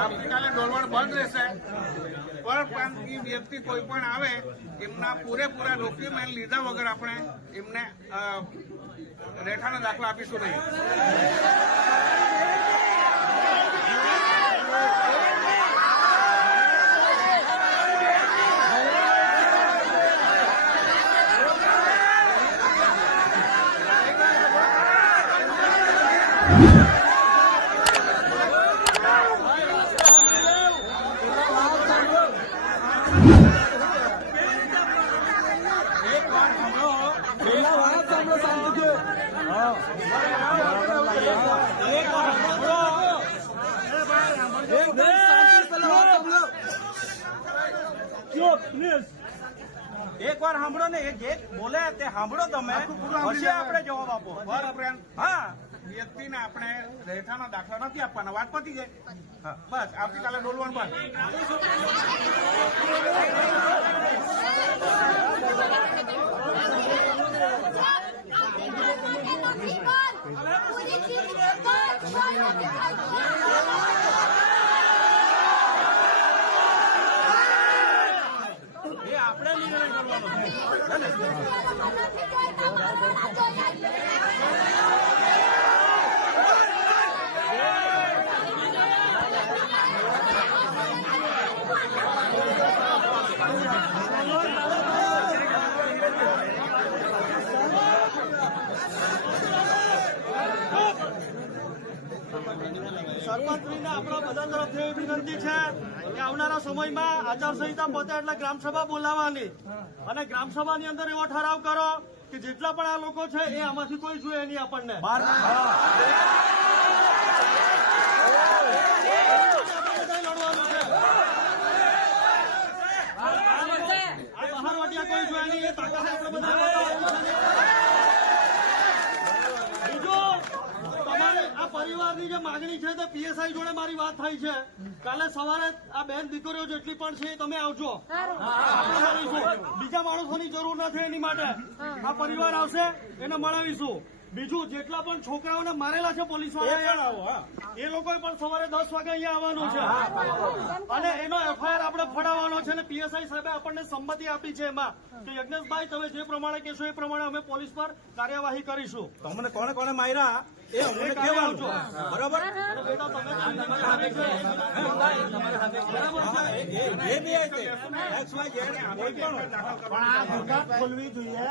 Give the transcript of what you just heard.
આવતીકાલે ડોલવણ બંધ રહેશે. પરપ્રાંતની વ્યક્તિ કોઈ પણ આવે, એમના પૂરેપૂરા ડોક્યુમેન્ટ લીધા વગર આપણે એમને રહેઠાણો દાખલો આપીશું નહીં. એક વાર સાંભળો ને એ જે બોલે તે સાંભળો તમે. પછી આપણે જવાબ આપો. બરાબર હા. વ્યક્તિને આપણે રહેઠાણો દાખલો નથી આપવાનો. વાત પતી ગઈ બસ. આવતીકાલે ડોલવાનું બંધ. આપણે નિર્ણય કરવાનો સરપંચશ્રીને આપણા બધા તરફથી એવી વિનંતી છે કે આવનારા સમયમાં આચારસંહિતા પતે એટલે ગ્રામસભા બોલાવવાની. અને ગ્રામસભાની અંદર એવો ઠરાવ કરો કે જેટલા પણ આ લોકો છે એ આમાંથી કોઈ જોઈએ નહીં આપણને. બહાર વાટિયા કોઈ જોઈએ નહીં એ તાકાત આપણે બધા બતાવવાની છે. બીજું તમારી આ પરિવારની જે માંગણી છે તે પીએસઆઈ જોડે મારી વાત થઈ છે. કાલે સવારે આ બેન દીકરીઓ જેટલી પણ છે એ તમે આવજો. બીજા માણસોની જરૂર નથી એની માટે. આ પરિવાર આવશે એને મળાવીશું. બીજું જેટલા પણ છોકરાઓને મારેલા છે પોલીસ એ લોકોએ પણ સવારે દસ વાગે અહીંયા આવવાનું છે. અને એનો એફઆઈઆર આપણે ફડાવવાનો છે અને પીએસઆઈ સાહેબે આપણને સંમતિ આપી છે એમાં કે યજ્ઞેશભાઈ તમે જે પ્રમાણે કહેશો એ પ્રમાણે અમે પોલીસ પર કાર્યવાહી કરીશું. તમને કોને કોને માર્યા? એ હું કહેવાનું. બરોબર? બેટા તમે તમારી હાથે છે. બરાબર છે? એ બી આવી છે. XYZ કોઈ પણ પણ આ દુકાન ખોલવી જોઈએ.